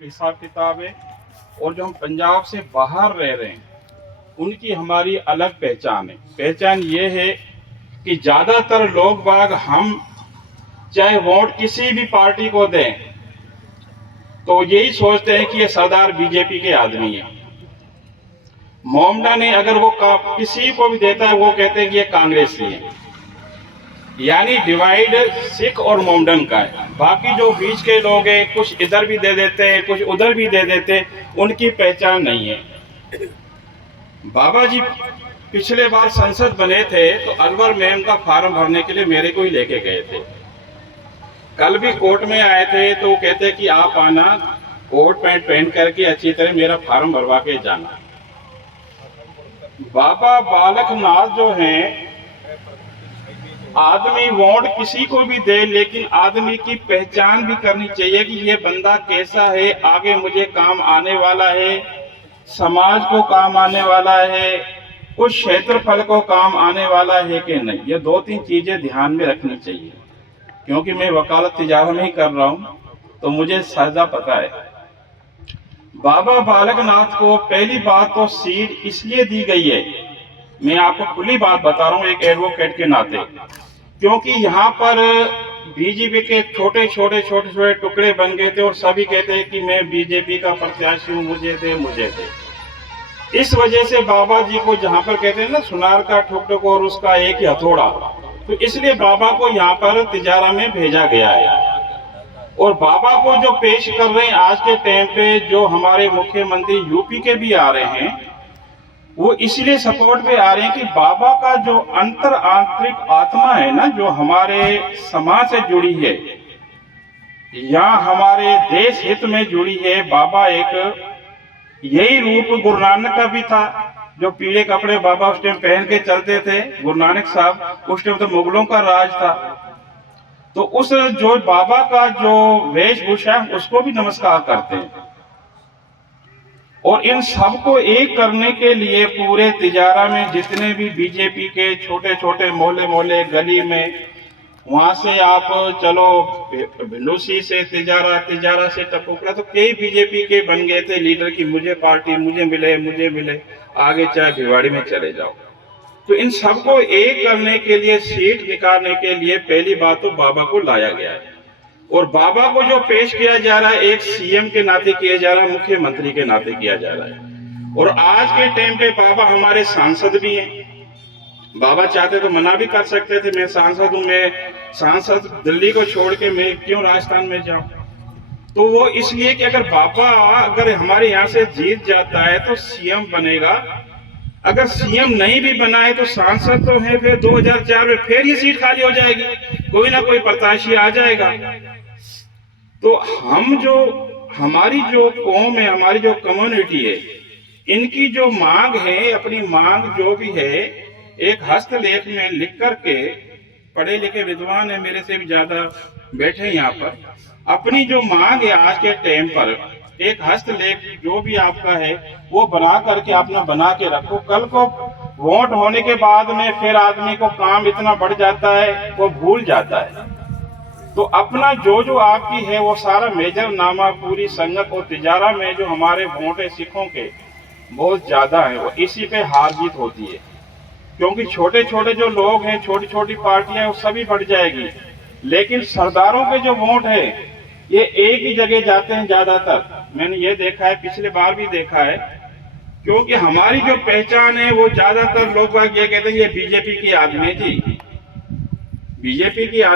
हिसाब किताब है, और जो हम पंजाब से बाहर रह रहे हैं उनकी हमारी अलग पहचान है। पहचान ये है कि ज़्यादातर लोग बाग हम चाहे वोट किसी भी पार्टी को दें तो यही सोचते हैं कि ये सरदार बीजेपी के आदमी है। मोमडा ने अगर वो किसी को भी देता है वो कहते हैं कि ये कांग्रेसी है। यानी डिवाइड सिख और मोमडन का है। बाकी जो बीच के लोग हैं कुछ इधर भी दे देते हैं कुछ उधर भी दे देते हैं, उनकी पहचान नहीं है। बाबा जी पिछले बार संसद बने थे तो अलवर मैम का फार्म भरने के लिए मेरे को ही लेके गए थे। कल भी कोर्ट में आए थे तो कहते कि आप आना, कोट पैंट पहन करके अच्छी तरह मेरा फार्म भरवा के जाना। बाबा बालक नाथ जो हैं, आदमी वोट किसी को भी दे लेकिन आदमी की पहचान भी करनी चाहिए कि ये बंदा कैसा है, आगे मुझे काम आने वाला है, समाज को काम आने वाला है, उस क्षेत्रफल को काम आने वाला है कि नहीं। ये दो तीन चीजें ध्यान में रखनी चाहिए। क्योंकि मैं वकालत तिजारत नहीं कर रहा हूं तो मुझे साजा पता है। बाबा बालक नाथ को पहली बात तो सीट इसलिए दी गई है, मैं आपको खुली बात बता रहा हूं एक एडवोकेट के नाते, क्योंकि यहाँ पर बीजेपी के छोटे छोटे टुकड़े बन गए थे और सभी कहते हैं कि मैं बीजेपी का प्रत्याशी हूँ, मुझे दे। इस वजह से बाबा जी को जहाँ पर कहते हैं ना सुनार का ठुक और उसका एक ही हथौड़ा, तो इसलिए बाबा को यहाँ पर तिजारा में भेजा गया है। और बाबा को जो पेश कर रहे हैं आज के टाइम पे, जो हमारे मुख्यमंत्री यूपी के भी आ रहे हैं, वो इसलिए सपोर्ट पे आ रहे हैं कि बाबा का जो आंतरिक आत्मा है ना, जो हमारे समाज से जुड़ी है या हमारे देश हित में जुड़ी है। बाबा एक यही रूप गुरु नानक का भी था, जो पीले कपड़े बाबा उस टाइम पहन के चलते थे। गुरु नानक साहब उस टाइम तो मुगलों का राज था, तो उस जो बाबा का जो वेशभूषा उसको भी नमस्कार करते हैं। और इन सबको एक करने के लिए पूरे तिजारा में जितने भी बीजेपी के छोटे छोटे मोहल्ले गली में, वहां से आप चलो भिंडूसी से तिजारा से टपोकरा, तो कई बीजेपी के बन गए थे लीडर की मुझे पार्टी, मुझे मिले, आगे चाहे भिवाड़ी में चले जाओ। तो इन सबको एक करने के लिए, सीट निकालने के लिए पहली बात तो बाबा को लाया गया है। और बाबा को जो पेश किया जा रहा है एक सीएम के नाते किया जा रहा है, मुख्यमंत्री के नाते किया जा रहा है। और आज के टाइम पे बाबा हमारे सांसद भी हैं। बाबा चाहते तो मना भी कर सकते थे, मैं सांसद हूं, मैं सांसद दिल्ली को छोड़ के मैं क्यों राजस्थान में जाऊं। तो वो इसलिए कि अगर हमारे यहाँ से जीत जाता है तो सीएम बनेगा, अगर सीएम नहीं भी बना है तो सांसद तो है, फिर 2004 में फिर ये सीट खाली हो जाएगी, कोई ना कोई प्रत्याशी आ जाएगा। तो हमारी जो कौम है, हमारी जो कम्युनिटी है, इनकी जो मांग है, अपनी मांग जो भी है एक हस्तलेख में लिख करके, पढ़े लिखे विद्वान है मेरे से भी ज्यादा बैठे यहाँ पर, अपनी जो मांग है आज के टाइम पर एक हस्तलेख जो भी आपका है वो बना करके अपना बना के रखो। कल को वोट होने के बाद में फिर आदमी को काम इतना बढ़ जाता है वो भूल जाता है। तो अपना जो आपकी है वो सारा मेजर नामा पूरी संगत और तिजारा में जो हमारे वोट है सिखों के बहुत ज्यादा है, वो इसी पे हार जीत होती है। क्योंकि छोटे छोटे जो लोग हैं, छोटी छोटी पार्टियां, वो सभी बढ़ जाएगी, लेकिन सरदारों के जो वोट है ये एक ही जगह जाते हैं ज्यादातर। मैंने ये देखा है, पिछले बार भी देखा है, क्योंकि हमारी जो पहचान है वो ज्यादातर लोग ये कहते हैं ये बीजेपी की आदमी जी, बीजेपी की आदमी।